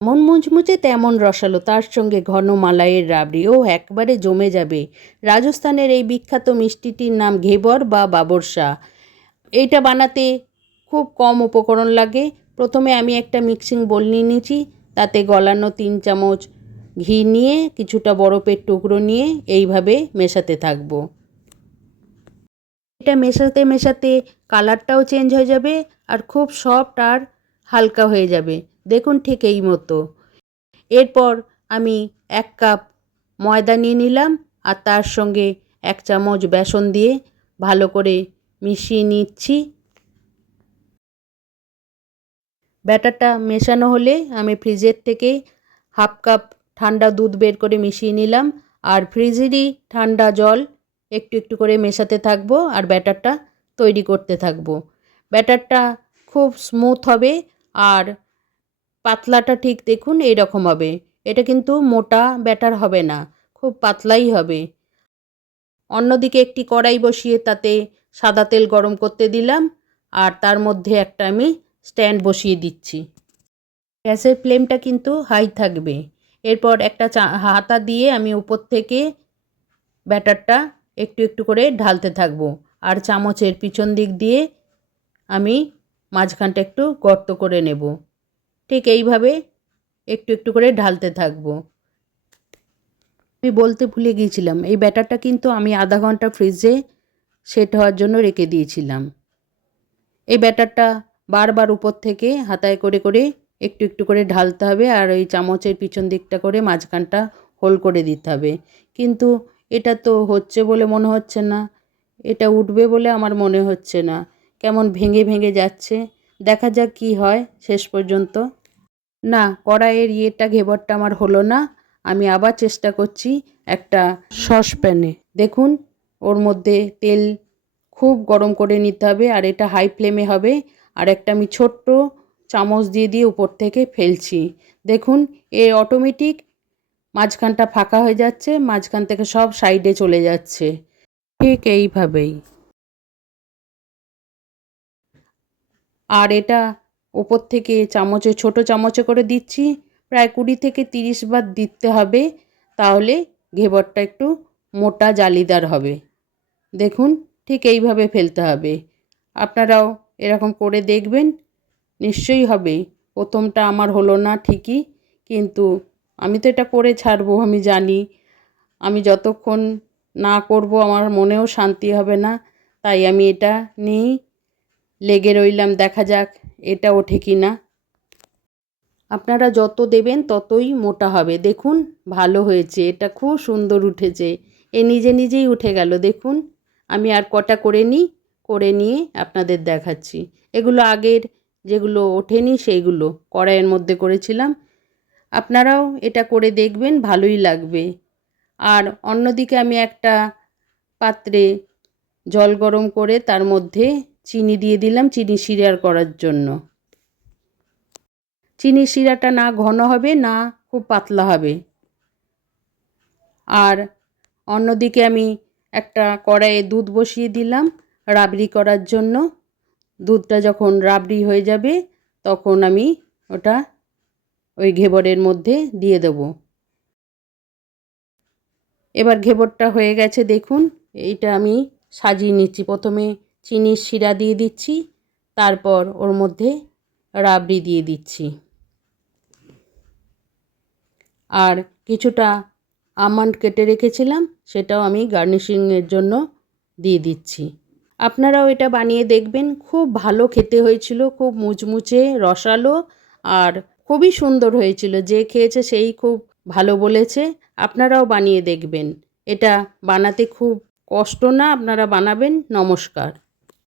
যেমন মুচমুচে তেমন রসালো, তার সঙ্গে ঘন মালাইয়ের রাবড়ি, ও একবারে জমে যাবে। রাজস্থানের এই বিখ্যাত মিষ্টিটির নাম ঘেবর বা বাবরশা। এইটা বানাতে খুব কম উপকরণ লাগে। প্রথমে আমি একটা মিক্সিং বোল নিয়ে নিয়েছি, তাতে গলানো 3 চামচ ঘি নিয়ে কিছুটা বরফের টুকরো নিয়ে এইভাবে মেশাতে থাকবো। এটা মেশাতে মেশাতে কালারটাও চেঞ্জ হয়ে যাবে আর খুব সফট আর হালকা হয়ে যাবে। দেখুন ঠিক এই মতো। এরপর আমি 1 কাপ ময়দা নিয়ে নিলাম আর তার সঙ্গে 1 চামচ বেসন দিয়ে ভালো করে মিশিয়ে নিচ্ছি। ব্যাটারটা মেশানো হলে আমি ফ্রিজের থেকে 1/2 কাপ ঠান্ডা দুধ বের করে মিশিয়ে নিলাম আর ফ্রিজেরই ঠান্ডা জল একটু একটু করে মেশাতে থাকবো আর ব্যাটারটা তৈরি করতে থাকবো। ব্যাটারটা খুব স্মুথ হবে আর পাতলাটা ঠিক দেখুন এইরকম হবে। এটা কিন্তু মোটা ব্যাটার হবে না, খুব পাতলাই হবে। অন্যদিকে একটি কড়াই বসিয়ে তাতে সাদা তেল গরম করতে দিলাম আর তার মধ্যে একটা আমি স্ট্যান্ড বসিয়ে দিচ্ছি। গ্যাসের ফ্লেমটা কিন্তু হাই থাকবে। এরপর একটা হাতা দিয়ে আমি উপর থেকে ব্যাটারটা একটু একটু করে ঢালতে থাকবো আর চামচের পিছন দিক দিয়ে আমি মাঝখানটা একটু গর্ত করে নেব। ঠিক এইভাবে একটু একটু করে ঢালতে থাকবো। আমি বলতে ভুলে গিয়েছিলাম, এই ব্যাটারটা কিন্তু আমি আধা ঘন্টা ফ্রিজে সেট হওয়ার জন্য রেখে দিয়েছিলাম। এই ব্যাটারটা বারবার উপর থেকে হাতায় করে করে একটু একটু করে ঢালতে হবে আর ওই চামচের পিছন দিকটা করে মাঝখানটা হোল করে দিতে হবে। কিন্তু এটা তো হচ্ছে বলে মনে হচ্ছে না, এটা উঠবে বলে আমার মনে হচ্ছে না, কেমন ভেঙে ভেঙে যাচ্ছে। দেখা যাক কি হয় শেষ পর্যন্ত। না, কড়াইয়ের ঘেবরটা আমার হলো না। আমি আবার চেষ্টা করছি একটা সসপ্যানে। দেখুন ওর মধ্যে তেল খুব গরম করে নিতে হবে আর এটা হাই ফ্লেমে হবে। আর একটা আমি ছোট্ট চামচ দিয়ে দিয়ে উপর থেকে ফেলছি। দেখুন অটোমেটিক মাঝখানটা ফাঁকা হয়ে যাচ্ছে, মাঝখান থেকে সব সাইডে চলে যাচ্ছে। ঠিক এইভাবেই। আর এটা ওপর থেকে চামচে ছোট চামচে করে দিচ্ছি, প্রায় 20 থেকে 30 বার দিতে হবে, তাহলে ঘেবরটা একটু মোটা জালিদার হবে। দেখুন ঠিক এইভাবে ফেলতে হবে। আপনারাও এরকম করে দেখবেন, নিশ্চয়ই হবে। প্রথমটা আমার হলো না ঠিকই, কিন্তু আমি তো এটা করে ছাড়বো, আমি জানি। আমি যতক্ষণ না করব আমার মনেও শান্তি হবে না, তাই আমি এটা নিয়েই লেগে রইলাম, দেখা যাক এটা ওঠে কি না। আপনারা যত দেবেন ততই মোটা হবে। দেখুন ভালো হয়েছে, এটা খুব সুন্দর উঠেছে। নিজে নিজেই উঠে গেল। দেখুন আমি আর কটা করে নিই, করে নিয়ে আপনাদের দেখাচ্ছি। এগুলো আগের যেগুলো ওঠেনি সেইগুলো কড়াইয়ের মধ্যে করেছিলাম। আপনারাও এটা করে দেখবেন, ভালোই লাগবে। আর অন্যদিকে আমি একটা পাত্রে জল গরম করে তার মধ্যে চিনি দিয়ে দিলাম চিনি শিরা করার জন্য। চিনির শিরাটা না ঘন হবে না খুব পাতলা হবে। আর অন্যদিকে আমি একটা কড়াইয়ে দুধ বসিয়ে দিলাম রাবড়ি করার জন্য। দুধটা যখন রাবড়ি হয়ে যাবে তখন আমি ওটা ওই ঘেবরের মধ্যে দিয়ে দেব। এবার ঘেবরটা হয়ে গেছে দেখুন, এইটা আমি সাজিয়ে নিচ্ছি। প্রথমে চিনির শিরা দিয়ে দিচ্ছি, তারপর ওর মধ্যে রাবড়ি দিয়ে দিচ্ছি আর কিছুটা আমন্ড কেটে রেখেছিলাম সেটাও আমি গার্নিশিংয়ের জন্য দিয়ে দিচ্ছি। আপনারাও এটা বানিয়ে দেখবেন, খুব ভালো খেতে হয়েছিল, খুব মুচমুচে রসালো আর খুবই সুন্দর হয়েছিল। যে খেয়েছে সেই খুব ভালো বলেছে। আপনারাও বানিয়ে দেখবেন, এটা বানাতে খুব কষ্ট না, আপনারা বানাবেন। নমস্কার।